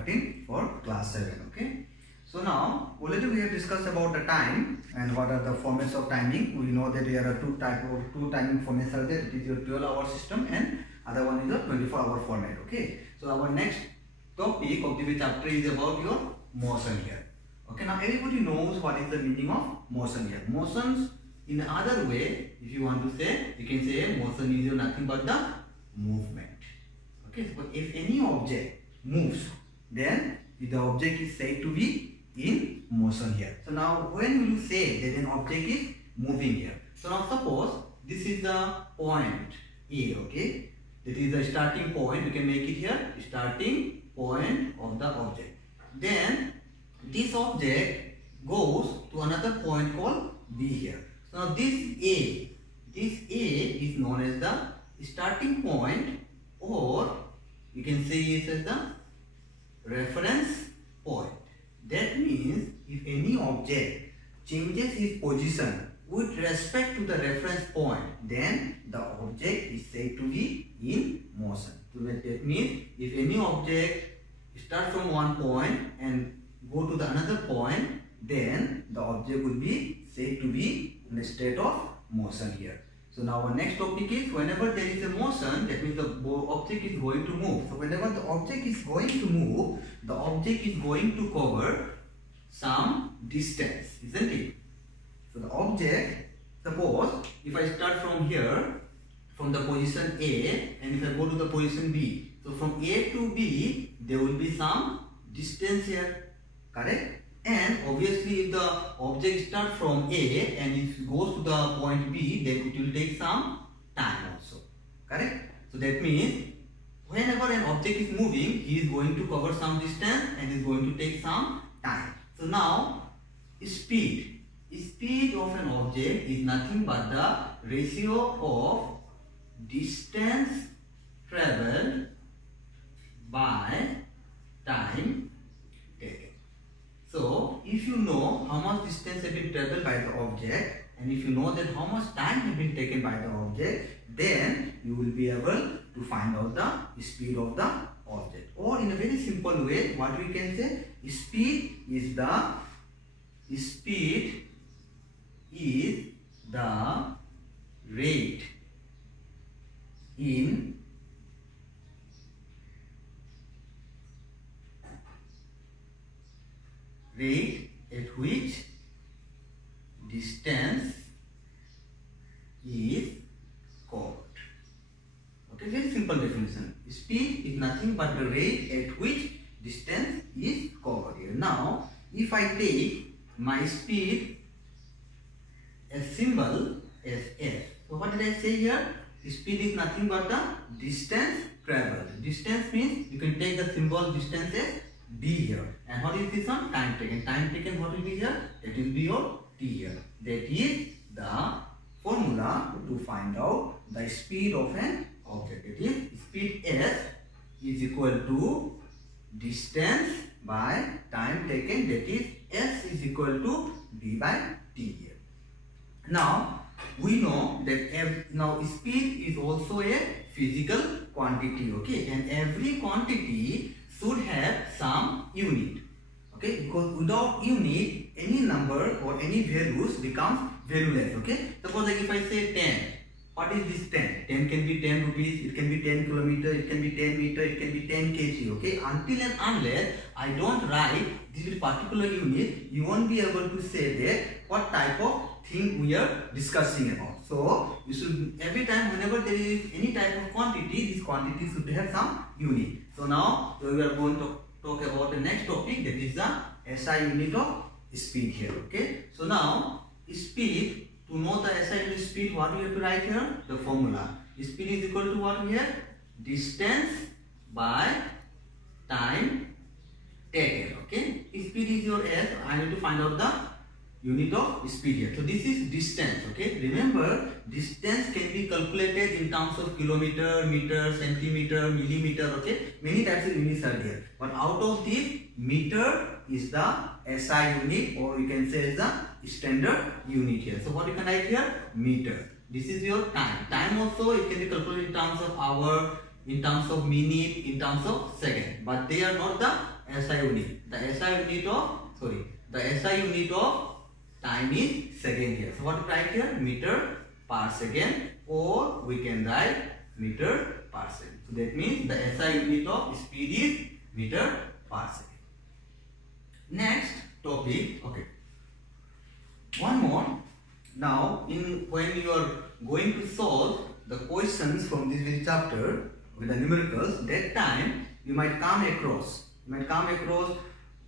13 for class 7. Okay. So now already we have discussed about the time and what are the formats of timing. We know that there are two timing formats are there. It is your 12-hour system and other one is a 24-hour format. Okay. So our next topic of the chapter is about your motion here. Okay. Now everybody knows what is the meaning of motion here. Motions in other way, if you want to say, you can say motion is nothing but the movement. Okay. So if any object moves, then the object is said to be in motion here. So now when will you say that an object is moving here? So now suppose this is the point A, okay? That is the starting point. We can make it here starting point of the object. Then this object goes to another point called B here. So now this A is known as the starting point, or you can say it as the reference point. That means if any object changes its position with respect to the reference point, then the object is said to be in motion. So that means if any object starts from one point and go to the another point, then the object will be said to be in a state of motion here. So now our next topic is whenever there is a motion, that means the object is going to move. So whenever the object is going to move, the object is going to cover some distance, isn't it? So the object, suppose if I start from here, from the position A, and if I go to the position B, so from A to B, there will be some distance here, correct? And obviously if the object starts from A and it goes to the point B, then it will take some time also, correct? So that means whenever an object is moving, he is going to cover some distance and is going to take some time. So now speed of an object is nothing but the ratio of distance traveled by time taken. So if you know how much distance has been traveled by the object, and if you know that how much time has been taken by the object, then you will be able to find out the speed of the object. Or in a very simple way, what we can say, speed is the rate in at which distance is covered. Okay, very simple definition. Speed is nothing but the rate at which distance is covered here. Now, if I take my speed as symbol as S, so what did I say here? Speed is nothing but the distance traveled. Distance means you can take the symbol distance as B here. And what is this one? Time taken. Time taken, what will be here? That will be your T here. That is the formula to find out the speed of an object. It is speed S is equal to distance by time taken. That is S is equal to B by T here. Now we know that now speed is also a physical quantity. Okay, and every quantity should have some unit. Okay, because without unit, any number or any values becomes valueless. Okay, suppose like if I say 10, what is this 10? 10 can be 10 rupees, it can be 10 kilometer, it can be 10 meter, it can be 10 kg. Okay, until and unless I don't write this particular unit, you won't be able to say that what type of thing we are discussing about. So you should, every time whenever there is any type of quantity, this quantity should have some unit. So now we are going to talk about the next topic, that is the SI unit of speed here. Okay, so now speed, to know the SI unit speed, what we have to write here? The formula. Speed is equal to what we have? Distance by time taken. Okay, speed is your S. I need to find out the unit of speed here. So this is distance. Okay, remember distance can be calculated in terms of kilometer, meter, centimeter, millimeter. Okay, many types of units are there, but out of this, meter is the SI unit, or you can say is the standard unit here. So what you can write here? Meter. This is your time. Time also it can be calculated in terms of hour, in terms of minute, in terms of second, but they are not the SI unit. The SI unit of time is second here. So what to write here? Meter per second, or we can write meter per second. So that means the SI unit of speed is meter per second. Next topic, okay. One more. Now, when you are going to solve the questions from this very chapter with the numericals, that time you might come across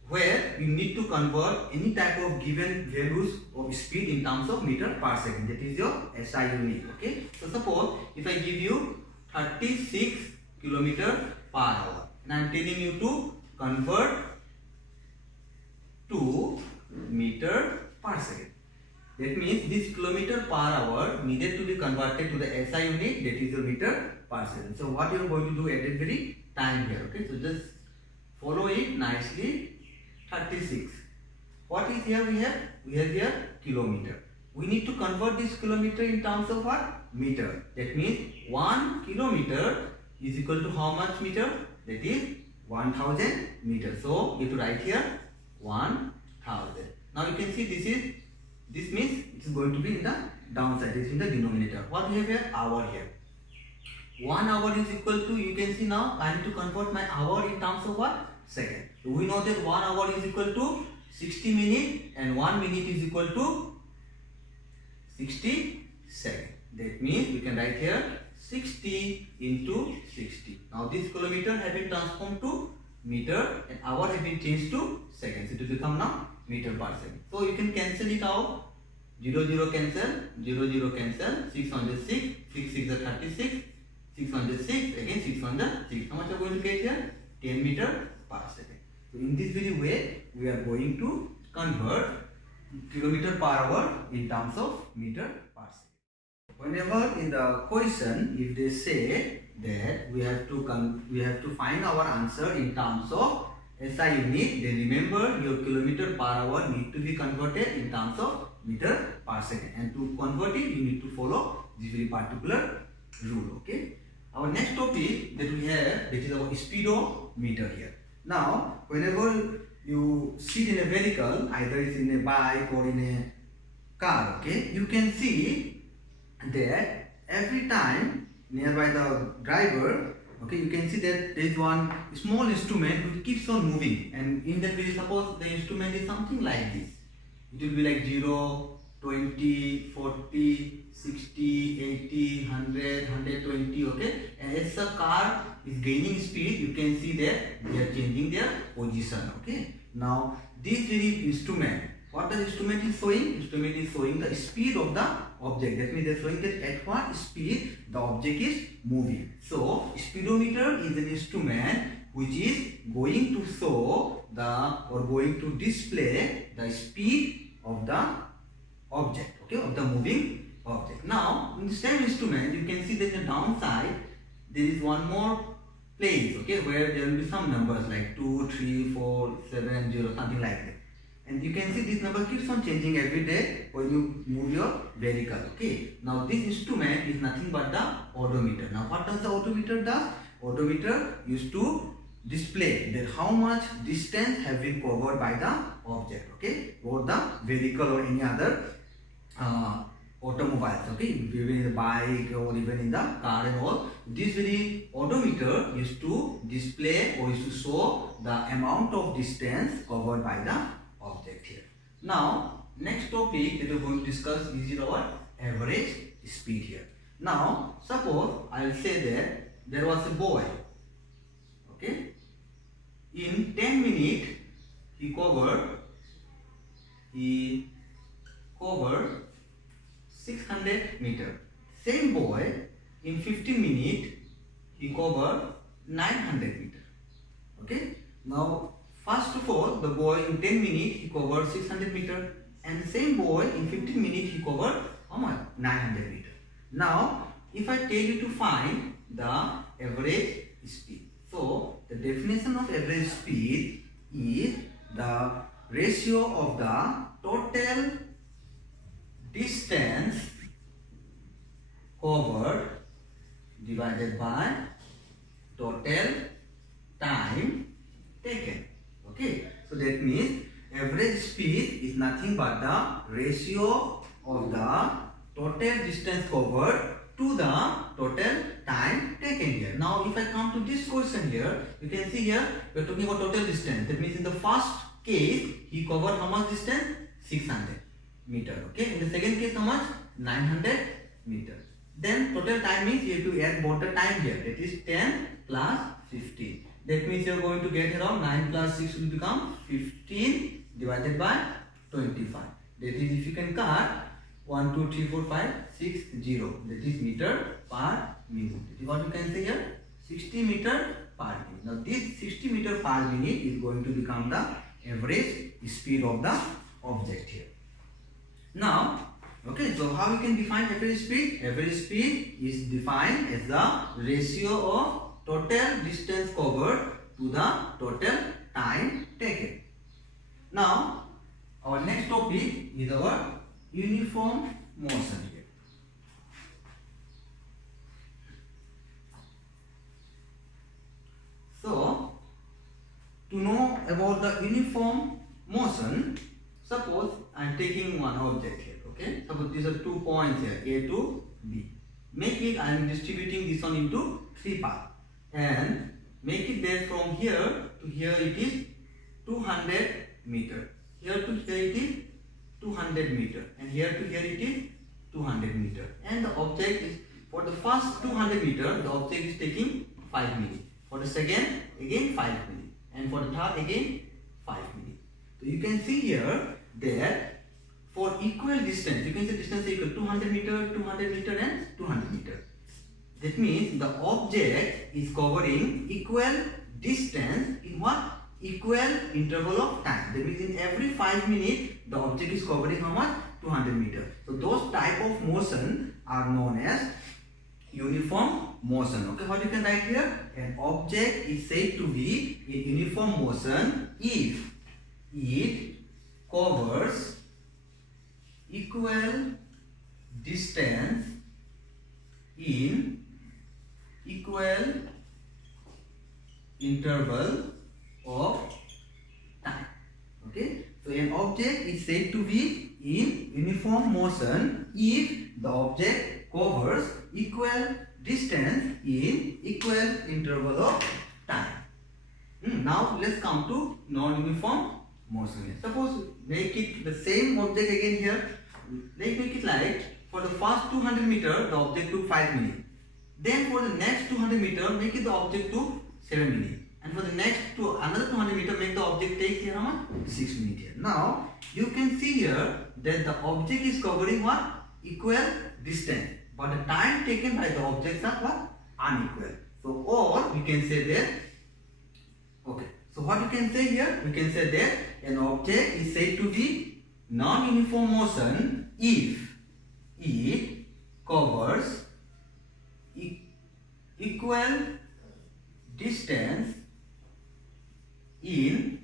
where you need to convert any type of given values of speed in terms of meter per second. That is your SI unit. Okay. So suppose if I give you 36 kilometer per hour, and I am telling you to convert to meter per second. That means this kilometer per hour needed to be converted to the SI unit, that is your meter per second. So what you are going to do at that very time here. Okay, so just follow it nicely. 36. What is here we have? We have here kilometer. We need to convert this kilometer in terms of what? Meter. That means 1 kilometer is equal to how much meter? That is 1000 meters. So you have to write here 1000. Now you can see this means it is going to be in the downside, it is in the denominator. What we have here? Hour here. 1 hour is equal to, you can see now I need to convert my hour in terms of what? Second. So we know that 1 hour is equal to 60 minutes and 1 minute is equal to 60 seconds. That means we can write here 60 into 60. Now this kilometer has been transformed to meter and hour has been changed to seconds. It will become now meter per second. So you can cancel it out. 0 0 cancel, 0 0 cancel, 6 on the 6, 6 6 are 36, 6 on the 6, again 6 on the 6. How much are going to get here? 10 meter per second. So in this very way, we are going to convert kilometer per hour in terms of meter per second. Whenever in the question, if they say that we have to find our answer in terms of SI unit, then remember your kilometer per hour need to be converted in terms of meter per second, and to convert it you need to follow this very particular rule. Okay. Our next topic that we have, that is our speedometer here. Now, whenever you sit in a vehicle, either it's in a bike or in a car, okay, you can see that every time nearby the driver, okay, you can see that there is one small instrument which keeps on moving, and in that way, suppose the instrument is something like this. It will be like 0, 20, 40, 60, 80, 100, 120, okay. And as the car is gaining speed, you can see that they are changing their position, okay. Now, this very instrument, what the instrument is showing? Instrument is showing the speed of the object. That means they are showing that at what speed the object is moving. So, speedometer is an instrument which is going to show going to display the speed of the object, okay, of the moving object. Now, in the same instrument, you can see that the downside, there is one more place, okay, where there will be some numbers like 2, 3, 4, 7, 0, something like that. And you can see this number keeps on changing every day when you move your vehicle, okay. Now, this instrument is nothing but the odometer. Now, what does the odometer do? Odometer used to display that how much distance have been covered by the object, okay, or the vehicle or any other automobiles, okay, even in the bike or even in the car and all. This very odometer used to display or used to show the amount of distance covered by the object here. Now, next topic that we are going to discuss is our average speed here. Now, suppose I will say that there was a boy, okay, in 10 minutes he covered 600 meters. Same boy in 15 minutes he covered 900 meters. Okay. Now, first of all, the boy in 10 minutes he covered 600 meters, and the same boy in 15 minutes he covered how much? 900 meters. Now, if I tell you to find the average speed, so the definition of average speed is the ratio of the total distance covered divided by total time taken. nothing but the ratio of the total distance covered to the total time taken here. Now if I come to this question here, you can see here we are talking about total distance. That means in the first case he covered how much distance? 600 meter. Okay. In the second case how much? 900 meter. Then total time means you have to add both the time here. That is 10 plus 15. That means you are going to get around 9 plus 6 will become 15 divided by 25. That is, if you can cut 1, 2, 3, 4, 5, 6, 0. That is meter per minute. That is what you can say here. 60 meter per minute. Now this 60 meter per minute is going to become the average speed of the object here. Now, okay, so how we can define average speed? Average speed is defined as the ratio of total distance covered to the total time taken. Now, our next topic is our uniform motion here. So, to know about the uniform motion, suppose I am taking one object here. Okay, suppose these are 2 points here, A to B. Make it, I am distributing this one into 3 parts and make it there from here to here it is 200 meter. Here to here it is 200 meter and here to here it is 200 meter. And the object is, for the first 200 meter, the object is taking 5 minutes. For the second, again 5 minutes. And for the third, again 5 minutes. So you can see here that for equal distance, you can say distance is equal 200 meter, 200 meter and 200 meter. That means the object is covering equal distance in what? Equal interval of time. That means in every 5 minutes, the object is covering how much? 200 meter. So those type of motion are known as uniform motion. Okay, what you can write here? An object is said to be in uniform motion if it covers equal distance in equal interval of time. Okay, so an object is said to be in uniform motion if the object covers equal distance in equal interval of time. Now let's come to non-uniform motion. Suppose make it the same object again here. Let's make it like for the first 200 meter the object took 5 minutes. Then for the next 200 meter make it the object to 7 minutes. And for the next to another 200 meter make the object take here how much? 6 minutes here. Now you can see here that the object is covering what? Equal distance. But the time taken by the objects are what? Unequal. So or we can say that, okay. So what you can say here? We can say that an object is said to be non-uniform motion if it covers equal distance in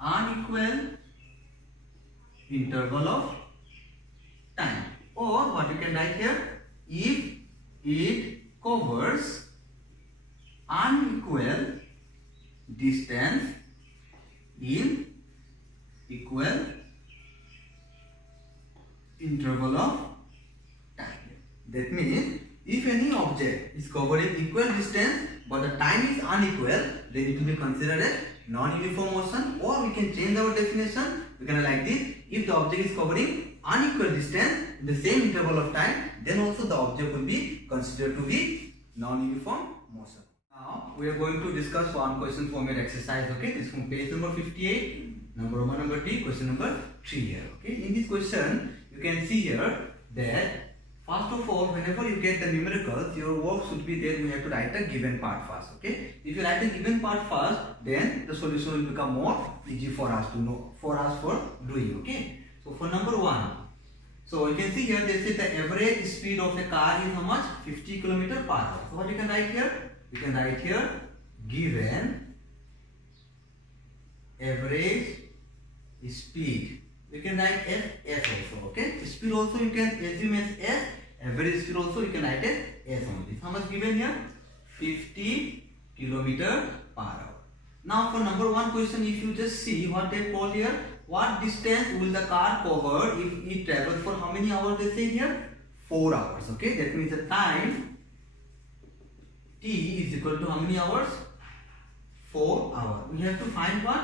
unequal interval of time. Or what you can write here? If it covers unequal distance in equal interval of time. That means if any object is covering equal distance but the time is unequal, then it will be considered as non-uniform motion. Or we can change our definition. We can like this: if the object is covering unequal distance in the same interval of time, then also the object will be considered to be non-uniform motion. Now we are going to discuss one question format exercise. Okay, this is from page number 58, number 1, number 2, question number 3 here. Okay, in this question you can see here that first of all, whenever you get the numericals, your work should be there. You have to write the given part first. Okay, if you write the given part first, then the solution will become more easy for us to know, for doing. Okay, so for number 1, so you can see here they say the average speed of a car is how much? 50 km per hour. So what you can write here? You can write here given average speed. You can write as S also. Okay, the speed also you can assume as S. Average speed also you can write as S only. How much given here? 50 km per hour. Now for number 1 question, if you just see what they told here, what distance will the car cover if it travels for how many hours? They say here 4 hours. Okay, that means the time t is equal to how many hours? 4 hours. We have to find what?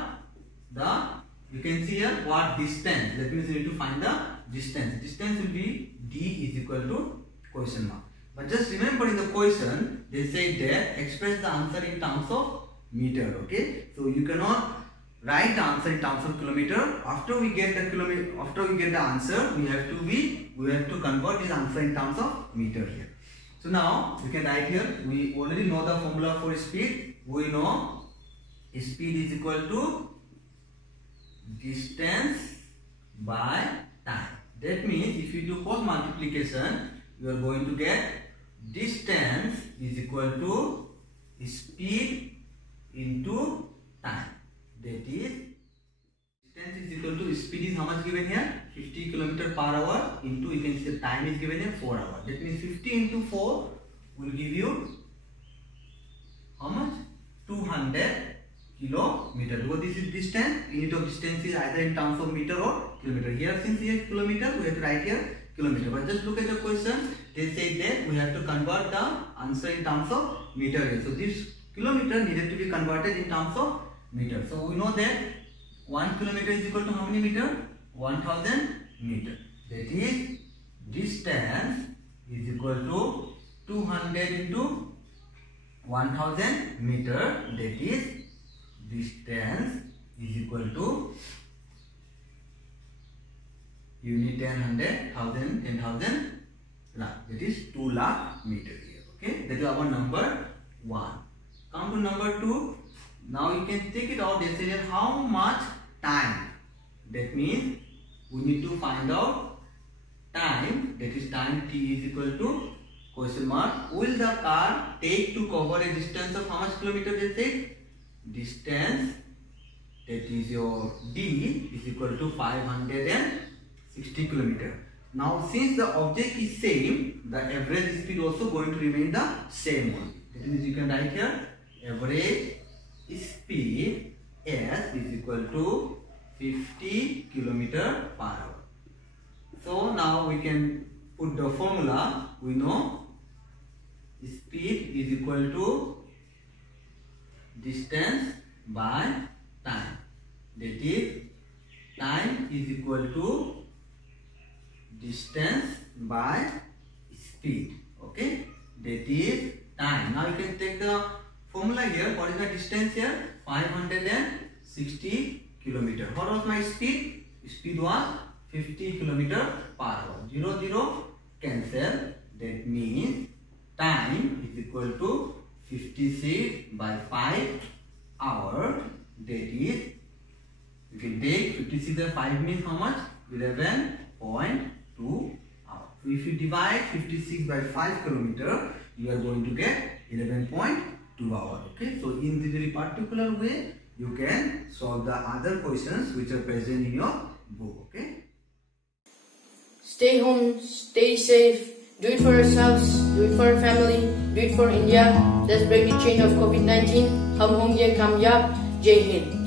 You can see here what distance. That means we need to find the distance. Distance will be d is equal to question mark. But just remember in the question they say that express the answer in terms of meter. Okay, so you cannot write the answer in terms of kilometer. After we get the answer, we have to convert this answer in terms of meter here. So now we can write here. We already know the formula for speed. We know speed is equal to distance by time. That means if you do cross multiplication, you are going to get distance is equal to speed into time. That is, distance is equal to speed is how much given here? 50 km per hour into, you can see the time is given here 4 hours. That means 50 into 4 will give you how much? 200 kilometer. Because this is distance, unit of distance is either in terms of meter or kilometer. Here since here is kilometer, we have to write here kilometer. But just look at the question. They say that we have to convert the answer in terms of meter here. So this kilometer needed to be converted in terms of meter. So we know that 1 kilometer is equal to how many meter? 1000 meter. That is, distance is equal to 200 into 1000 meter. That is, distance is equal to unit 10,000, 10,000 lakh. That is 2 lakh meter here. Okay, that is our number 1. Come to number 2. Now you can take it out. They say how much time. That means we need to find out time. That is time t is equal to question mark. Will the car take to cover a distance of how much kilometer? They say distance, that is your d, is equal to 560 kilometer. Now since the object is same, the average speed also going to remain the same one. That means you can write here average speed s is equal to 50 kilometer per hour. So now we can put the formula. We know speed is equal to distance by time. That is, time is equal to distance by speed. Okay, that is time. Now you can take the formula here. What is the distance here? 560 kilometer. What was my speed? Speed was 50 kilometer per hour. 0, 0 cancel. That means time is equal to 56 by 5 hour. That is, you can take 56 by 5 means how much? 11.2 hours. So if you divide 56 by 5 kilometer, you are going to get 11.2 hours. Okay, so in this very particular way, you can solve the other questions which are present in your book. Okay. Stay home, stay safe. Do it for yourselves, do it for your family, do it for India. Let's break the chain of COVID-19. Hum honge kamyab. Jai Hind.